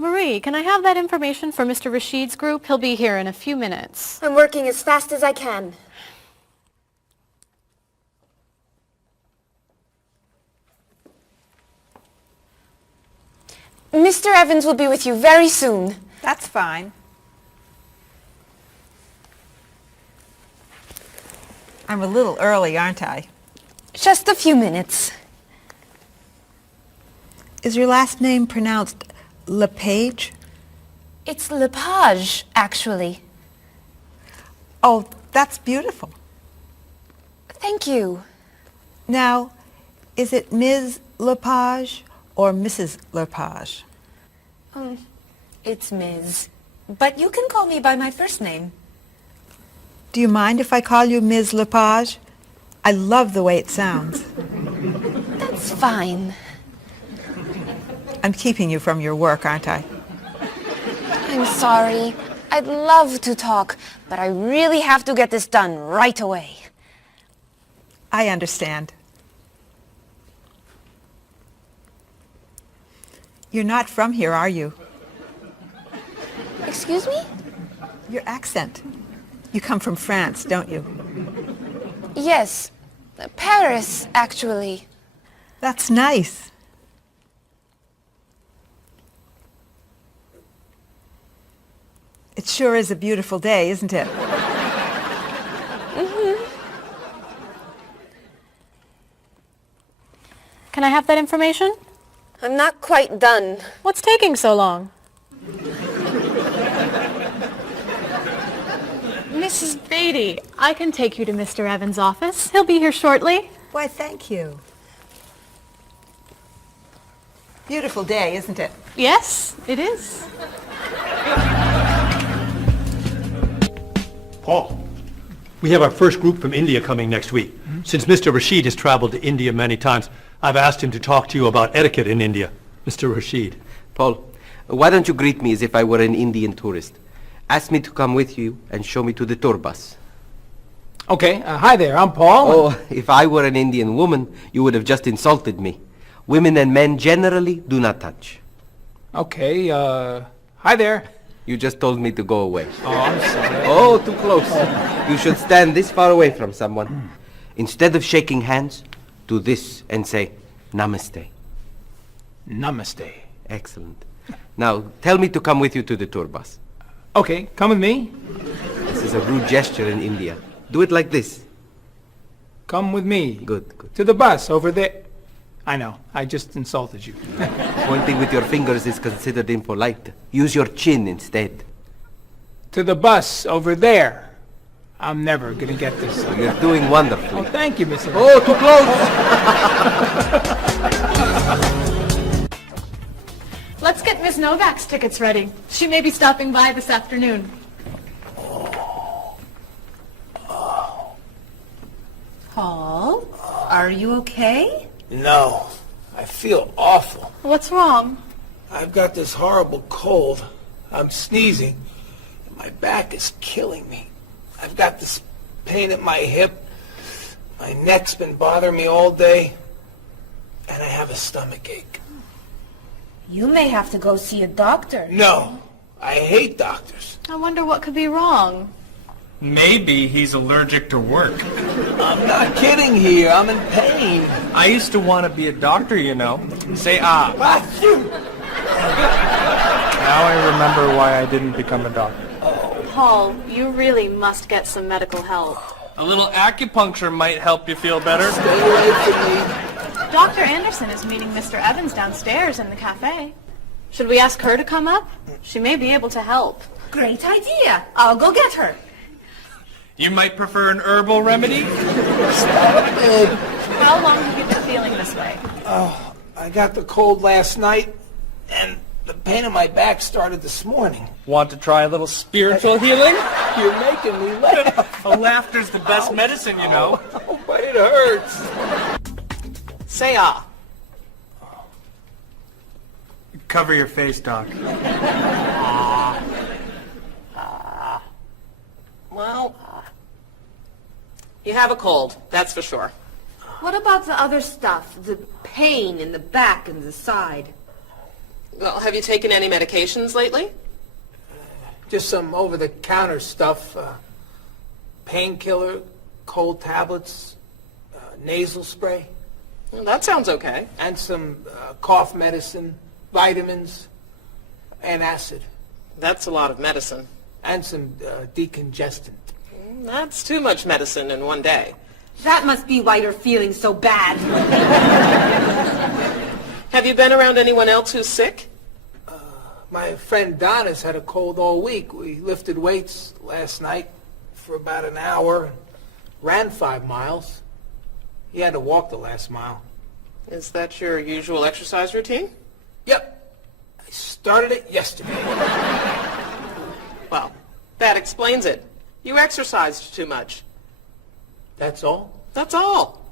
Marie, can I have that information for Mr. Rashid's group? He'll be here in a few minutes. I'm working as fast as I can. Mr. Evans will be with you very soon. That's fine. I'm a little early, aren't I? Just a few minutes. Is your last name pronounced LePage? It's Lepage, actually. Oh, that's beautiful. Thank you. Now, is it Ms. Lepage or Mrs. Lepage? It's Ms. But you can call me by my first name. Do you mind if I call you Ms. Lepage? I love the way it sounds. That's fine. I'm keeping you from your work, aren't I? I'm sorry. I'd love to talk, but I really have to get this done right away. I understand. You're not from here, are you? Excuse me? Your accent. You come from France, don't you? Yes. Paris, actually. That's nice. It sure is a beautiful day, isn't it? Can I have that information? I'm not quite done. What's taking so long? Mrs. Beatty, I can take you to Mr. Evans' office. He'll be here shortly. Why, thank you. Beautiful day, isn't it? Yes, it is. Paul, we have our first group from India coming next week. Since Mr. Rashid has traveled to India many times, I've asked him to talk to you about etiquette in India. Mr. Rashid. Paul, why don't you greet me as if I were an Indian tourist? Ask me to come with you and show me to the tour bus. Okay, hi there, I'm Paul. Oh, if I were an Indian woman, you would have just insulted me. Women and men generally do not touch. Okay, hi there. You just told me to go away. Oh, I'm sorry. Oh, too close. You should stand this far away from someone. Instead of shaking hands, do this and say, Namaste. Namaste. Excellent. Now, tell me to come with you to the tour bus. Okay, come with me. This is a rude gesture in India. Do it like this. Come with me. Good, good. To the bus over there. I know, I just insulted you. Pointing with your fingers is considered impolite. Use your chin instead. To the bus over there. I'm never gonna get this. You're doing wonderfully. Oh, thank you, Mr. Oh, too close! Let's get Ms. Novak's tickets ready. She may be stopping by this afternoon. Paul, are you okay? No, I feel awful. What's wrong? I've got this horrible cold. I'm sneezing. And my back is killing me. I've got this pain at my hip. My neck's been bothering me all day. And I have a stomach ache. You may have to go see a doctor. No, I hate doctors. I wonder what could be wrong. Maybe he's allergic to work. I'm not kidding here. I'm in pain. I used to want to be a doctor, you know. Say ah. Achoo! Now I remember why I didn't become a doctor. Paul, you really must get some medical help. A little acupuncture might help you feel better. Stay away from me. Dr. Anderson is meeting Mr. Evans downstairs in the cafe. Should we ask her to come up? She may be able to help. Great idea. I'll go get her. You might prefer an herbal remedy? Stop it. How long have you been feeling this way? Oh, I got the cold last night, and the pain in my back started this morning. Want to try a little spiritual healing? You're making me laugh. Oh, laughter's the best medicine, you know. Oh, but it hurts. Say ah. Cover your face, Doc. Well, you have a cold, that's for sure. What about the other stuff? The pain in the back and the side? Well, have you taken any medications lately? Just some over-the-counter stuff. Painkiller, cold tablets, nasal spray. Well, that sounds okay. And some cough medicine, vitamins, and acid. That's a lot of medicine. And some decongestant. That's too much medicine in one day. That must be why you're feeling so bad. Have you been around anyone else who's sick? My friend Donna's had a cold all week. We lifted weights last night for about an hour and ran 5 miles. He had to walk the last mile. Is that your usual exercise routine? Yep. I started it yesterday. Well, that explains it. You exercised too much. That's all? That's all.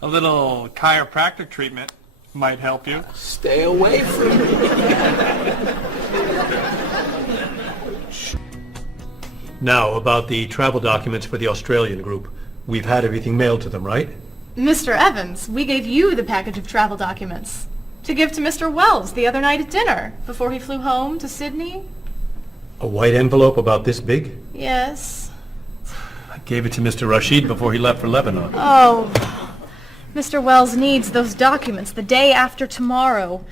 A little chiropractic treatment might help you. Stay away from me. Now, about the travel documents for the Australian group. We've had everything mailed to them, right? Mr. Evans, we gave you the package of travel documents to give to Mr. Wells the other night at dinner before he flew home to Sydney. A white envelope about this big? Yes. I gave it to Mr. Rashid before he left for Lebanon. Oh, Mr. Wells needs those documents the day after tomorrow.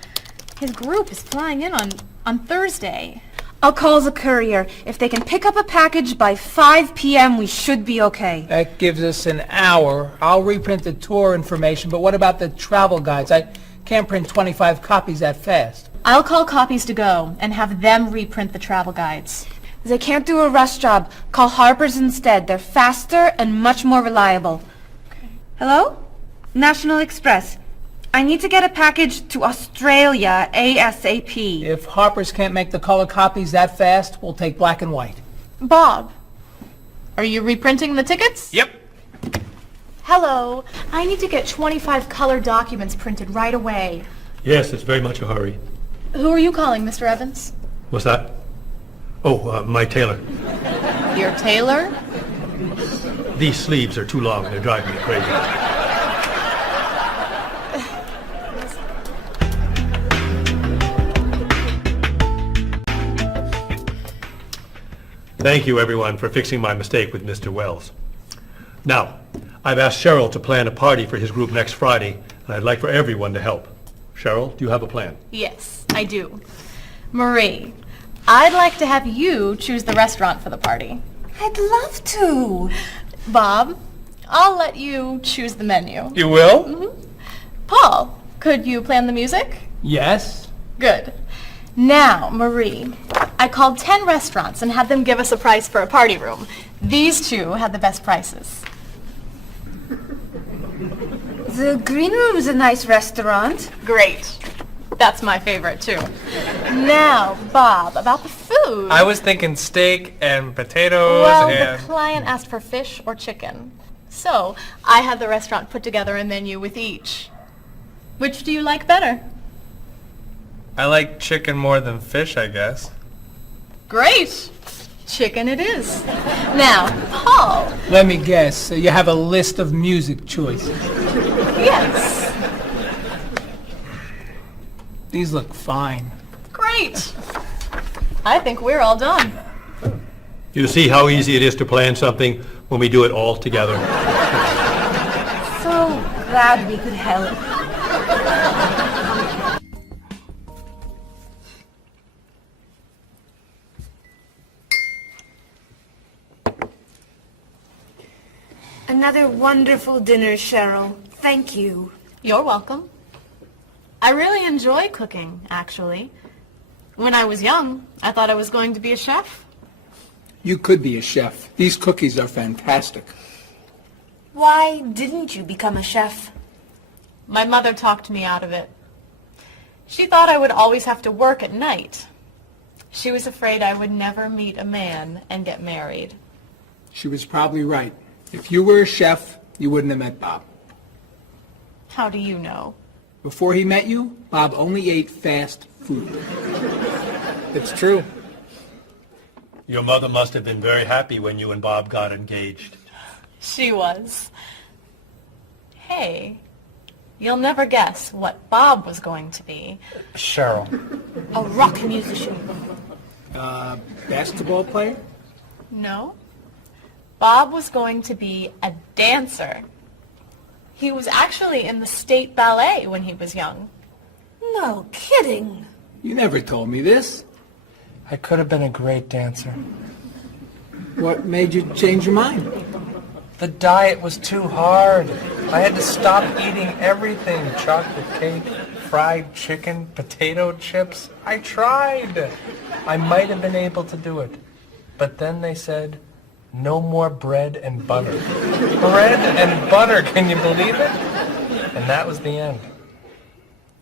His group is flying in on Thursday. I'll call the courier. If they can pick up a package by 5 p.m., we should be okay. That gives us an hour. I'll reprint the tour information, but what about the travel guides? I can't print 25 copies that fast. I'll call Copies to Go and have them reprint the travel guides. They can't do a rush job. Call Harper's instead. They're faster and much more reliable. Okay. Hello? National Express. I need to get a package to Australia ASAP. If Harper's can't make the color copies that fast, we'll take black and white. Bob, are you reprinting the tickets? Yep. Hello. I need to get 25 color documents printed right away. Yes, it's very much a hurry. Who are you calling, Mr. Evans? What's that? Oh, my tailor. Your tailor? These sleeves are too long. They're driving me crazy. Thank you, everyone, for fixing my mistake with Mr. Wells. Now, I've asked Cheryl to plan a party for his group next Friday, and I'd like for everyone to help. Cheryl, do you have a plan? Yes, I do. Marie, I'd like to have you choose the restaurant for the party. I'd love to. Bob, I'll let you choose the menu. You will? Mm-hmm. Paul, could you plan the music? Yes? Good. Now, Marie, I called 10 restaurants and had them give us a price for a party room. These two had the best prices. The Green Room's a nice restaurant. Great. That's my favorite, too. Now, Bob, about the food. I was thinking steak and potatoes Well, and... the client asked for fish or chicken. So, I had the restaurant put together a menu with each. Which do you like better? I like chicken more than fish, I guess. Great. Chicken it is. Now, Paul. Let me guess. You have a list of music choices. Yes. These look fine. Great. I think we're all done. You see how easy it is to plan something when we do it all together? So glad we could help. Another wonderful dinner, Cheryl. Thank you. You're welcome. I really enjoy cooking, actually. When I was young, I thought I was going to be a chef. You could be a chef. These cookies are fantastic. Why didn't you become a chef? My mother talked me out of it. She thought I would always have to work at night. She was afraid I would never meet a man and get married. She was probably right. If you were a chef, you wouldn't have met Bob. How do you know? Before he met you, Bob only ate fast food. It's true. Your mother must have been very happy when you and Bob got engaged. She was. Hey, You'll never guess what Bob was going to be. Cheryl. A rock musician. Basketball player? No. Bob was going to be a dancer. He was actually in the state ballet when he was young. No kidding. You never told me this. I could have been a great dancer. What made you change your mind? The diet was too hard. I had to stop eating everything. Chocolate cake, fried chicken, potato chips. I tried. I might have been able to do it. But then they said, no more bread and butter. Bread and butter, can you believe it? And that was the end.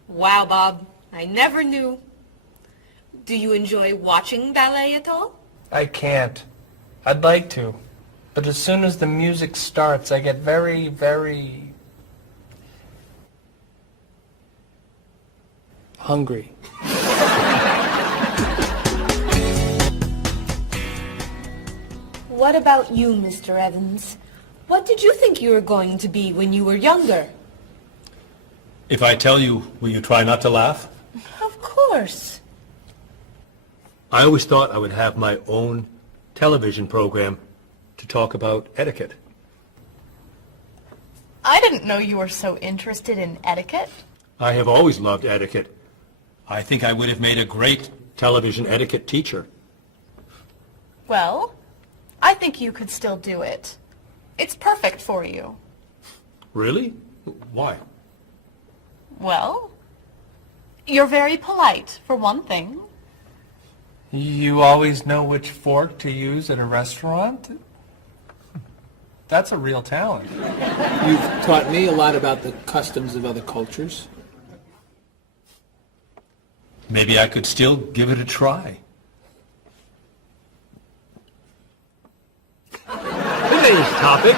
Wow, Bob. I never knew. Do you enjoy watching ballet at all? I can't. I'd like to. But as soon as the music starts, I get very, very hungry. What about you, Mr. Evans? What did you think you were going to be when you were younger? If I tell you, will you try not to laugh? Of course. I always thought I would have my own television program to talk about etiquette. I didn't know you were so interested in etiquette. I have always loved etiquette. I think I would have made a great television etiquette teacher. Well, I think you could still do it. It's perfect for you. Really? Why? Well, you're very polite, for one thing. You always know which fork to use at a restaurant? That's a real talent. You've taught me a lot about the customs of other cultures. Maybe I could still give it a try. Today's topic,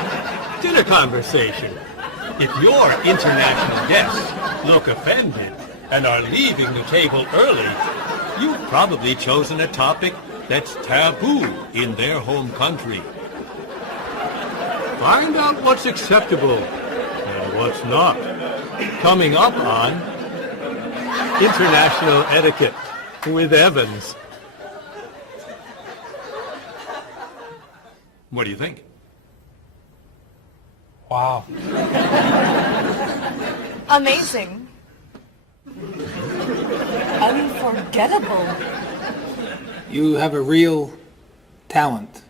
dinner conversation. If your international guests look offended and are leaving the table early, you've probably chosen a topic that's taboo in their home country. Find out what's acceptable and what's not. Coming up on International Etiquette with Evans. What do you think? Wow. Amazing. Unforgettable. You have a real talent,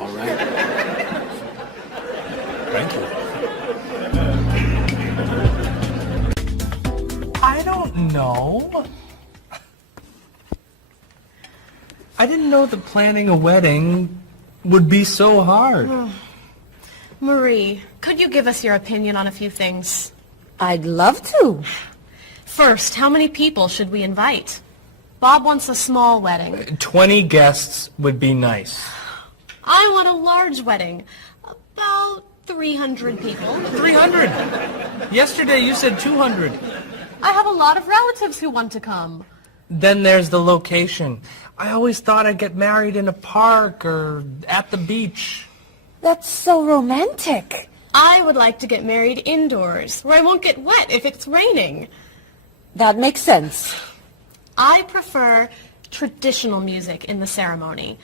all right? Thank you. I don't know. I didn't know that planning a wedding would be so hard. Marie, could you give us your opinion on a few things? I'd love to. First, how many people should we invite? Bob wants a small wedding. 20 guests would be nice. I want a large wedding. About 300 people. 300. Yesterday you said 200. I have a lot of relatives who want to come. Then there's the location. I always thought I'd get married in a park or at the beach. That's so romantic. I would like to get married indoors, where I won't get wet if it's raining. That makes sense. I prefer traditional music in the ceremony.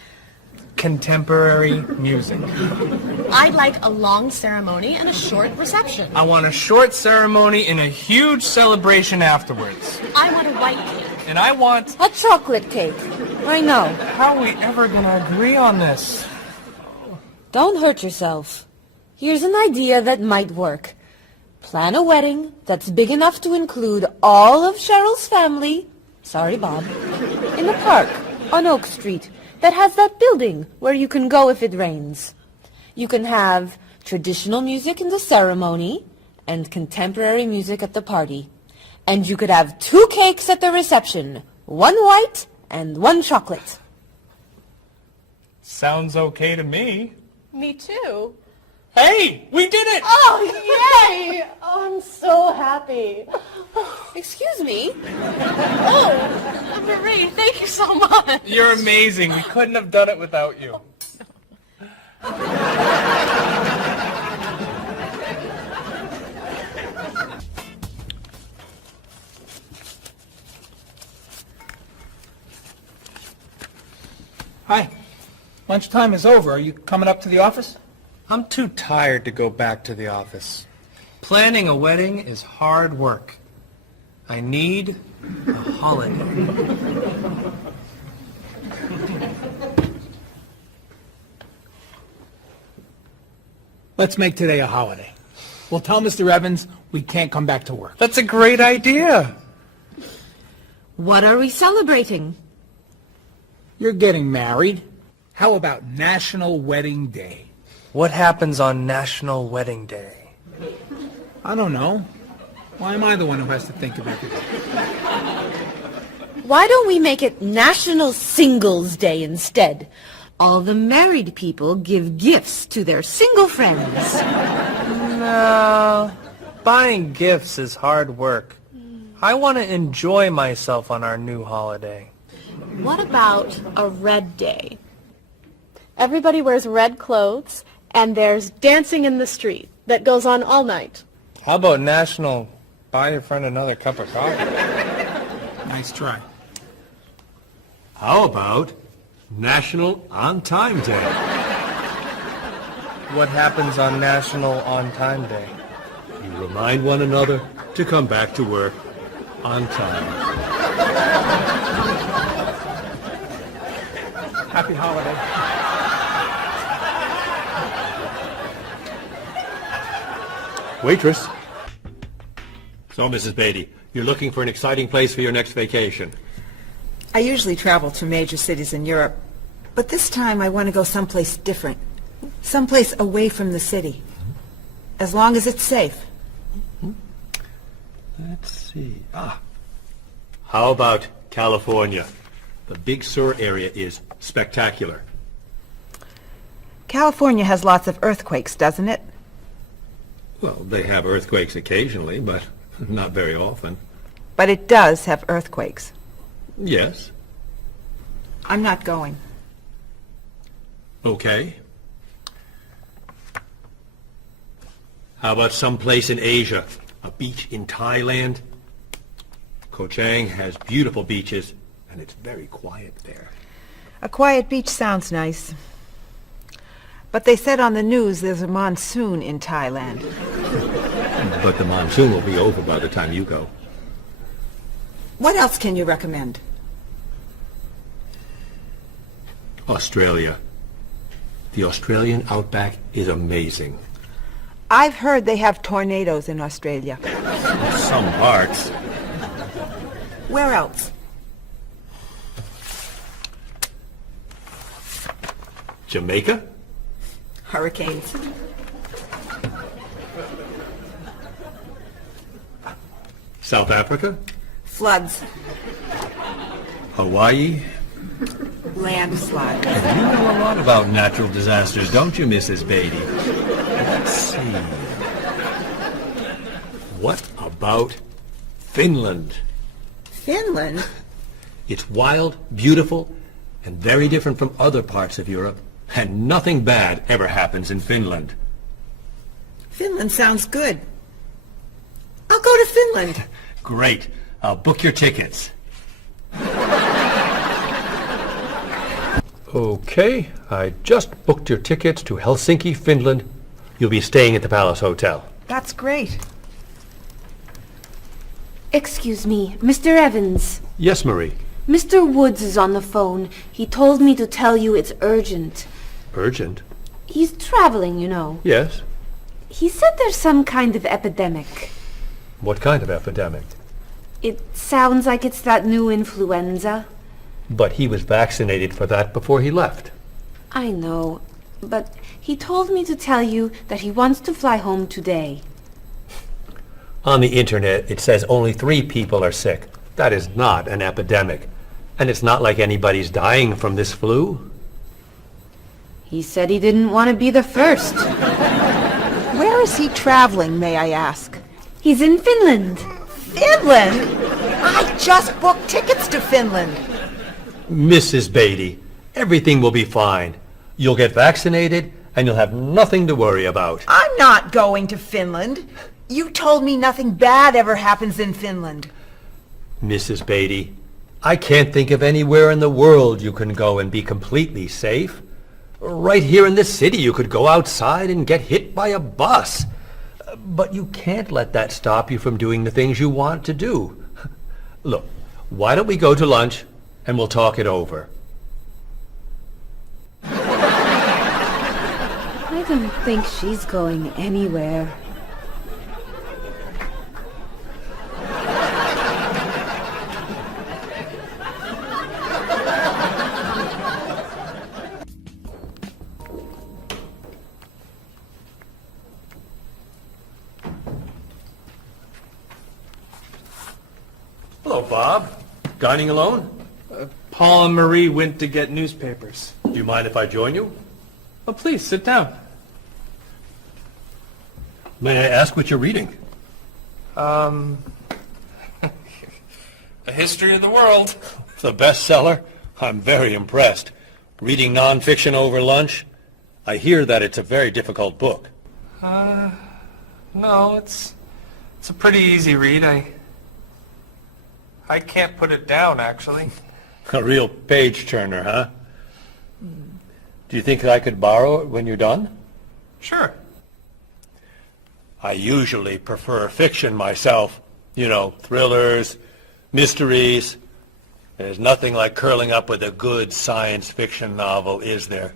Contemporary music. I'd like a long ceremony and a short reception. I want a short ceremony and a huge celebration afterwards. I want a white cake. And I want... A chocolate cake. I know. How are we ever going to agree on this? Don't hurt yourself. Here's an idea that might work. Plan a wedding that's big enough to include all of Cheryl's family, sorry Bob, in a park on Oak Street that has that building where you can go if it rains. You can have traditional music in the ceremony and contemporary music at the party. And you could have 2 cakes at the reception, 1 white and 1 chocolate. Sounds okay to me. Me too. Hey, we did it! Oh, yay! Oh, I'm so happy. Excuse me? Oh, Marie, thank you so much. You're amazing. We couldn't have done it without you. Hi. Lunchtime is over. Are you coming up to the office? I'm too tired to go back to the office. Planning a wedding is hard work. I need a holiday. Let's make today a holiday. We'll tell Mr. Evans we can't come back to work. That's a great idea. What are we celebrating? You're getting married. How about National Wedding Day? What happens on National Wedding Day? I don't know. Why am I the one who has to think of everything? Why don't we make it National Singles Day instead? All the married people give gifts to their single friends. No, buying gifts is hard work. I want to enjoy myself on our new holiday. What about a red day? Everybody wears red clothes, and there's dancing in the street that goes on all night. How about National Buy Your Friend Another Cup of Coffee? Nice try. How about National On Time Day? What happens on National On Time Day? You remind one another to come back to work on time. Happy holiday. Waitress. So, Mrs. Beatty, you're looking for an exciting place for your next vacation. I usually travel to major cities in Europe, but this time I want to go someplace different. Someplace away from the city. As long as it's safe. Let's see. How about California? The Big Sur area is spectacular. California has lots of earthquakes, doesn't it? Well, they have earthquakes occasionally, but not very often. But it does have earthquakes. Yes. I'm not going. Okay. How about someplace in Asia? A beach in Thailand? Koh Chang has beautiful beaches, and it's very quiet there. A quiet beach sounds nice. But they said on the news there's a monsoon in Thailand. But the monsoon will be over by the time you go. What else can you recommend? Australia. The Australian outback is amazing. I've heard they have tornadoes in Australia. Some parts. Where else? Jamaica? Hurricanes. South Africa? Floods. Hawaii? Landslides. You know a lot about natural disasters, don't you, Mrs. Beatty? Let's see. What about Finland? Finland? It's wild, beautiful, and very different from other parts of Europe. And nothing bad ever happens in Finland. Finland sounds good. I'll go to Finland. Great. I'll book your tickets. Okay, I just booked your tickets to Helsinki, Finland. You'll be staying at the Palace Hotel. That's great. Excuse me, Mr. Evans. Yes, Marie. Mr. Woods is on the phone. He told me to tell you it's urgent. Urgent? He's traveling, you know. Yes. He said there's some kind of epidemic. What kind of epidemic? It sounds like it's that new influenza. But he was vaccinated for that before he left. I know, but he told me to tell you that he wants to fly home today. On the internet, it says only 3 people are sick. That is not an epidemic. And it's not like anybody's dying from this flu. He said he didn't want to be the first. Where is he traveling, may I ask? He's in Finland. Finland? I just booked tickets to Finland. Mrs. Beatty, everything will be fine. You'll get vaccinated, and you'll have nothing to worry about. I'm not going to Finland. You told me nothing bad ever happens in Finland. Mrs. Beatty, I can't think of anywhere in the world you can go and be completely safe. Right here in this city, you could go outside and get hit by a bus. But you can't let that stop you from doing the things you want to do. Look, why don't we go to lunch and we'll talk it over? I don't think she's going anywhere. Hello, Bob. Dining alone? Paul and Marie went to get newspapers. Do you mind if I join you? Oh, please, sit down. May I ask what you're reading? A history of the world. The bestseller? I'm very impressed. Reading nonfiction over lunch? I hear that it's a very difficult book. No, it's a pretty easy read. I can't put it down, actually. A real page-turner, huh? Do you think I could borrow it when you're done? Sure. I usually prefer fiction myself. You know, thrillers, mysteries. There's nothing like curling up with a good science fiction novel, is there?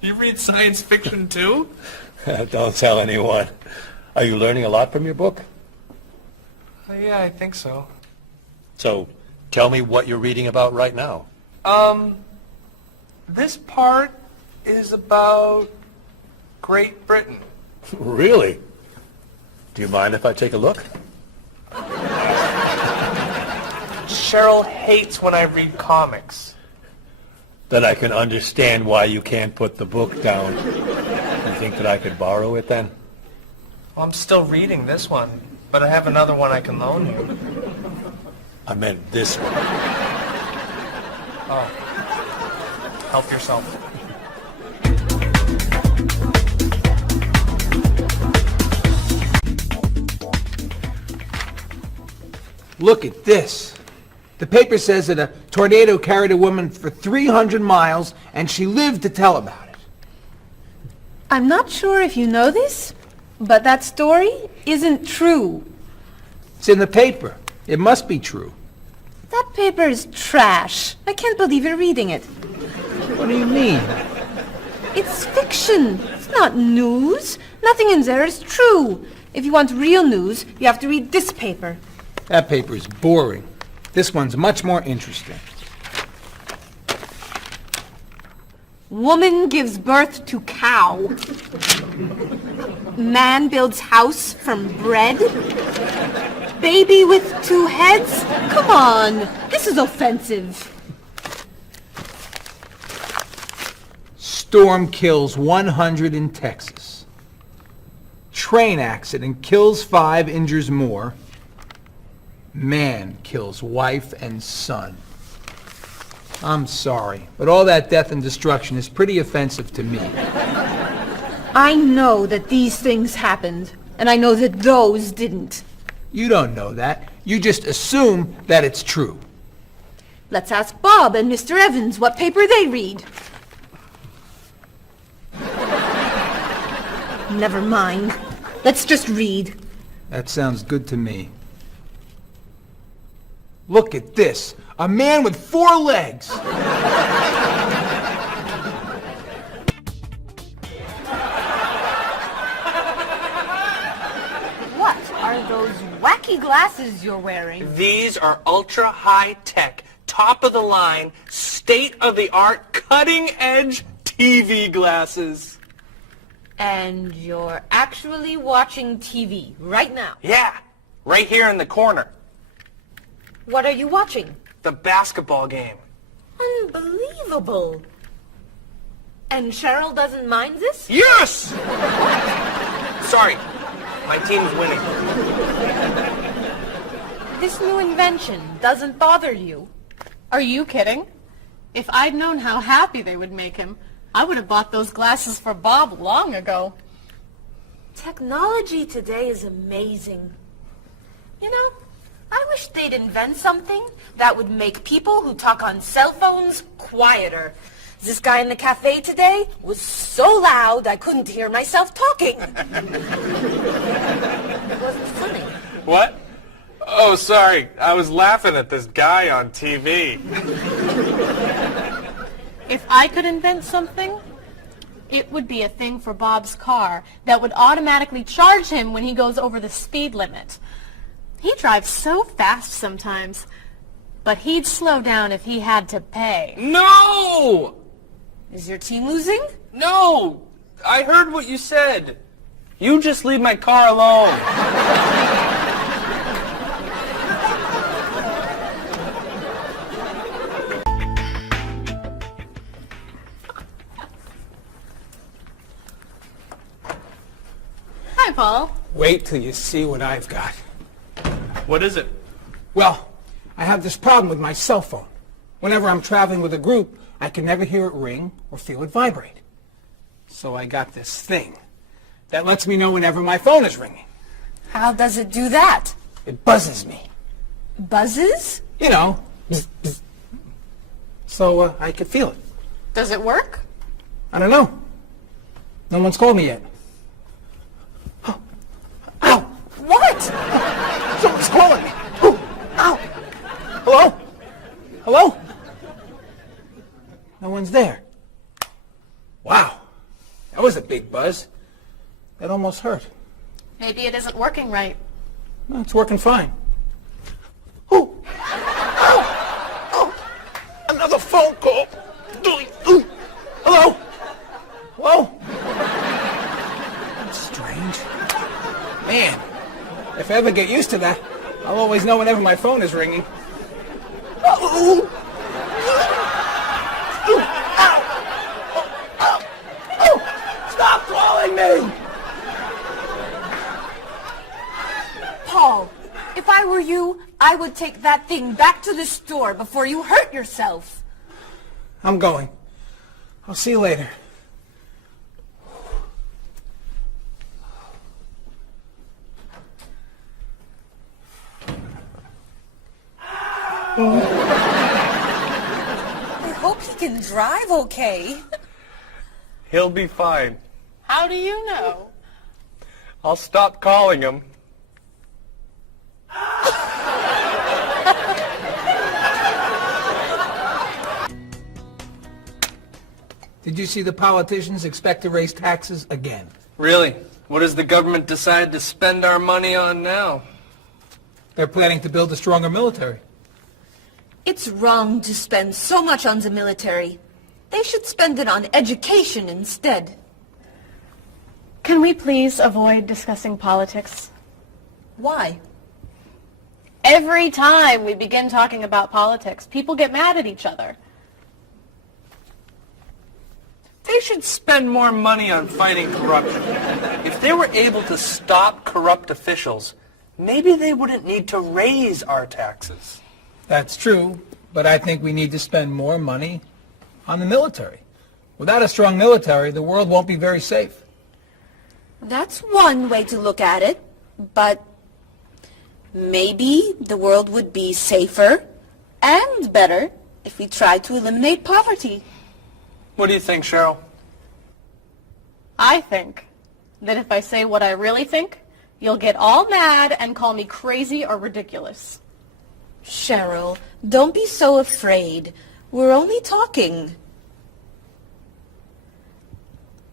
You read science fiction, too? Don't tell anyone. Are you learning a lot from your book? Yeah, I think so. So, tell me what you're reading about right now. This part is about Great Britain. Really? Do you mind if I take a look? Cheryl hates when I read comics. Then I can understand why you can't put the book down. You think that I could borrow it then? Well, I'm still reading this one, but I have another one I can loan you. I meant this one. Oh. Help yourself. Look at this. The paper says that a tornado carried a woman for 300 miles, and she lived to tell about it. I'm not sure if you know this, but that story isn't true. It's in the paper. It must be true. That paper is trash. I can't believe you're reading it. What do you mean? It's fiction. It's not news. Nothing in there is true. If you want real news, you have to read this paper. That paper is boring. This one's much more interesting. Woman gives birth to cow. Man builds house from bread. Baby with 2 heads? Come on, this is offensive. Storm kills 100 in Texas. Train accident kills 5, injures more. Man kills wife and son. I'm sorry, but all that death and destruction is pretty offensive to me. I know that these things happened, and I know that those didn't. You don't know that. You just assume that it's true. Let's ask Bob and Mr. Evans what paper they read. Never mind. Let's just read. That sounds good to me. Look at this. A man with 4 legs. What are those wacky glasses you're wearing? These are ultra high tech, top of the line, state of the art, cutting edge TV glasses. And you're actually watching TV right now. Yeah, right here in the corner. What are you watching? The basketball game. Unbelievable. And Cheryl doesn't mind this? Yes! Sorry, my team's winning. This new invention doesn't bother you. Are you kidding? If I'd known how happy they would make him, I would have bought those glasses for Bob long ago. Technology today is amazing. You know, I wish they'd invent something that would make people who talk on cell phones quieter. This guy in the cafe today was so loud I couldn't hear myself talking. It wasn't funny. What? Oh, sorry. I was laughing at this guy on TV. If I could invent something, it would be a thing for Bob's car that would automatically charge him when he goes over the speed limit. He drives so fast sometimes, but he'd slow down if he had to pay. No! Is your team losing? No! I heard what you said. You just leave my car alone. Hi, Paul. Wait till you see what I've got. What is it? Well, I have this problem with my cell phone. Whenever I'm traveling with a group, I can never hear it ring or feel it vibrate. So I got this thing that lets me know whenever my phone is ringing. How does it do that? It buzzes me. Buzzes? You know, bzz, bzz. So I could feel it. Does it work? I don't know. No one's called me yet. Oh. Ow! What? Someone's calling me. Ooh. Ow! Hello? Hello? No one's there. Wow. That was a big buzz. That almost hurt. Maybe it isn't working right. No, it's working fine. Ooh. Ow! Oh! Another phone call. Ooh. Hello? Hello? That's strange. Man, if I ever get used to that, I'll always know whenever my phone is ringing. Ooh. Stop calling me! Paul, if I were you, I would take that thing back to the store before you hurt yourself. I'm going. I'll see you later. I hope he can drive okay. He'll be fine. How do you know? I'll stop calling him. Did you see the politicians expect to raise taxes again? Really? What has the government decided to spend our money on now? They're planning to build a stronger military. It's wrong to spend so much on the military. They should spend it on education instead. Can we please avoid discussing politics? Why? Every time we begin talking about politics, people get mad at each other. They should spend more money on fighting corruption. If they were able to stop corrupt officials, maybe they wouldn't need to raise our taxes. That's true, but I think we need to spend more money on the military. Without a strong military, the world won't be very safe. That's one way to look at it, but maybe the world would be safer and better if we tried to eliminate poverty. What do you think, Cheryl? I think that if I say what I really think, you'll get all mad and call me crazy or ridiculous. Cheryl, don't be so afraid. We're only talking.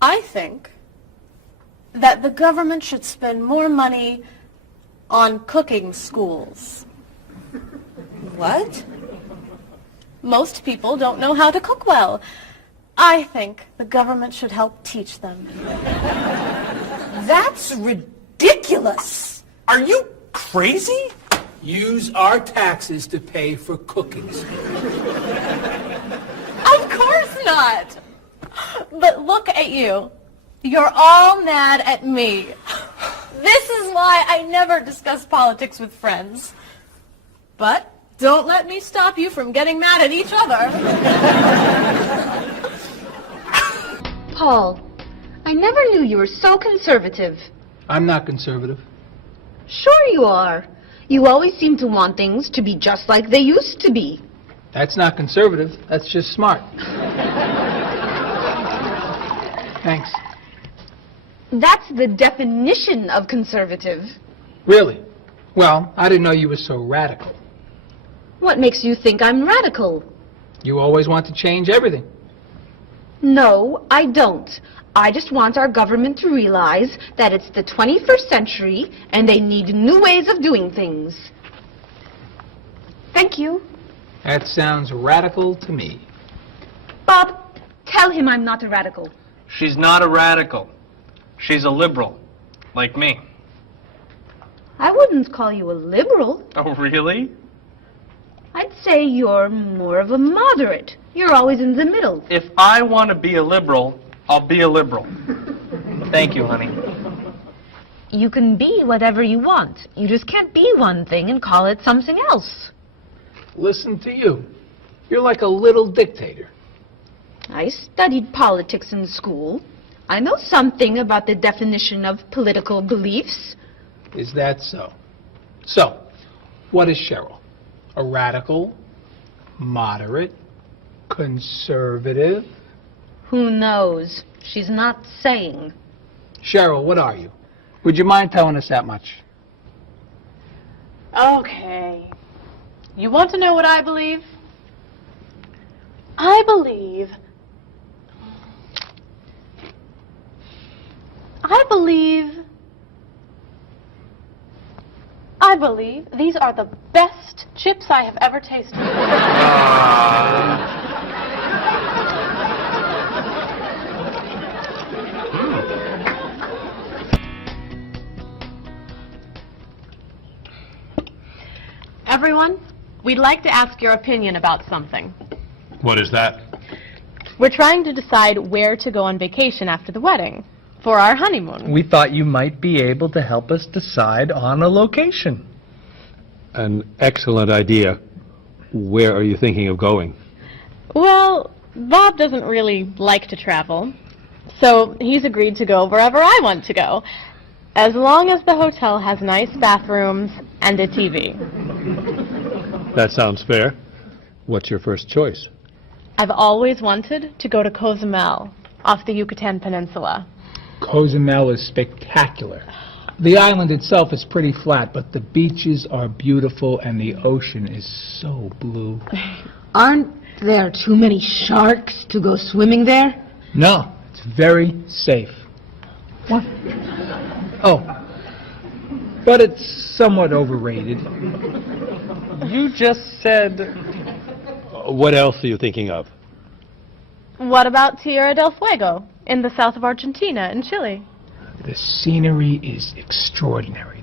I think that the government should spend more money on cooking schools. What? Most people don't know how to cook well. I think the government should help teach them. That's ridiculous. Are you crazy? Use our taxes to pay for cooking schools. Of course not. But look at you. You're all mad at me. This is why I never discuss politics with friends. But don't let me stop you from getting mad at each other. Paul, I never knew you were so conservative. I'm not conservative. Sure you are. You always seem to want things to be just like they used to be. That's not conservative. That's just smart. Thanks. That's the definition of conservative. Really? Well, I didn't know you were so radical. What makes you think I'm radical? You always want to change everything. No, I don't. I just want our government to realize that it's the 21st century and they need new ways of doing things. Thank you. That sounds radical to me. Bob, tell him I'm not a radical. She's not a radical. She's a liberal, like me. I wouldn't call you a liberal. Oh, really? I'd say you're more of a moderate. You're always in the middle. If I want to be a liberal, I'll be a liberal. Thank you, honey. You can be whatever you want. You just can't be one thing and call it something else. Listen to you. You're like a little dictator. I studied politics in school. I know something about the definition of political beliefs. Is that so? So, what is Cheryl? A radical? Moderate? Conservative? Who knows? She's not saying. Cheryl, what are you? Would you mind telling us that much? Okay. You want to know what I believe? I believe these are the best chips I have ever tasted. Everyone, we'd like to ask your opinion about something. What is that? We're trying to decide where to go on vacation after the wedding for our honeymoon. We thought you might be able to help us decide on a location. An excellent idea. Where are you thinking of going? Well, Bob doesn't really like to travel, so he's agreed to go wherever I want to go, as long as the hotel has nice bathrooms and a TV. That sounds fair. What's your first choice? I've always wanted to go to Cozumel, off the Yucatan Peninsula. Cozumel is spectacular. The island itself is pretty flat, but the beaches are beautiful and the ocean is so blue. Aren't there too many sharks to go swimming there? No, it's very safe. What? Oh, but it's somewhat overrated. You just said... What else are you thinking of? What about Tierra del Fuego, in the south of Argentina and Chile? The scenery is extraordinary.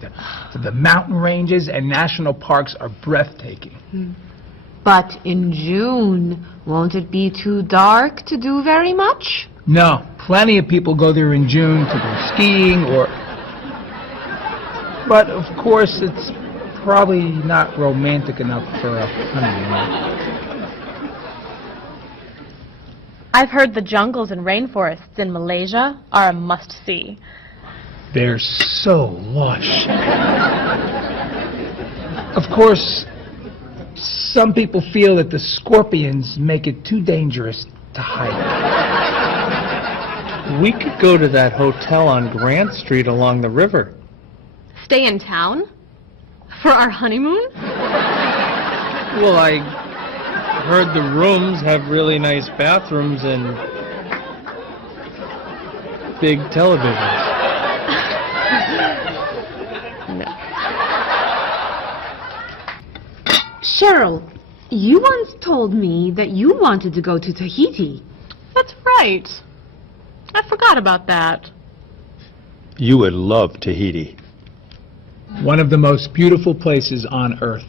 The mountain ranges and national parks are breathtaking. But in June, won't it be too dark to do very much? No, plenty of people go there in June to go skiing or... But, of course, it's probably not romantic enough for a honeymoon. I've heard the jungles and rainforests in Malaysia are a must-see. They're so lush. Of course, some people feel that the scorpions make it too dangerous to hike. We could go to that hotel on Grant Street along the river. Stay in town? For our honeymoon? Well, I heard the rooms have really nice bathrooms and big televisions. Cheryl, you once told me that you wanted to go to Tahiti. That's right. I forgot about that. You would love Tahiti. One of the most beautiful places on Earth.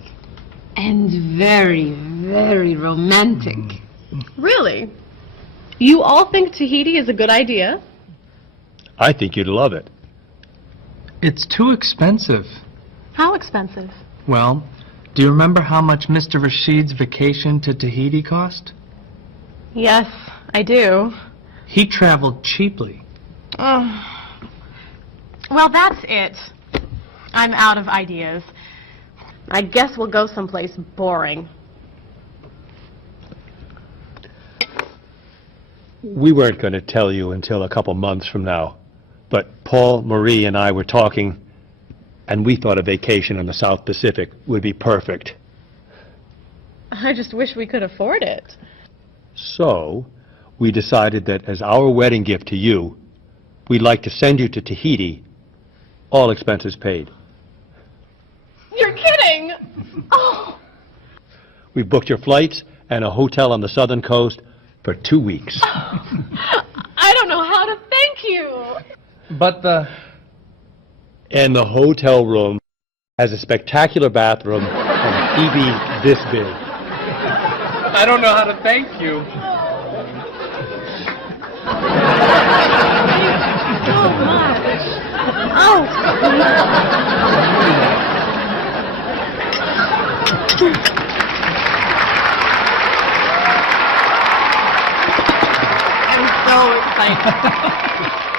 And very, very romantic. Really? You all think Tahiti is a good idea? I think you'd love it. It's too expensive. How expensive? Well, do you remember how much Mr. Rashid's vacation to Tahiti cost? Yes, I do. He traveled cheaply. Oh. Well, that's it. I'm out of ideas. I guess we'll go someplace boring. We weren't going to tell you until a couple months from now, but Paul, Marie, and I were talking, and we thought a vacation in the South Pacific would be perfect. I just wish we could afford it. So, we decided that as our wedding gift to you, we'd like to send you to Tahiti, all expenses paid. You're kidding! Oh! We've booked your flights and a hotel on the southern coast for 2 weeks. I don't know how to thank you! But And the hotel room has a spectacular bathroom and a TV this big. I don't know how to thank you. So much. Oh! I'm so excited.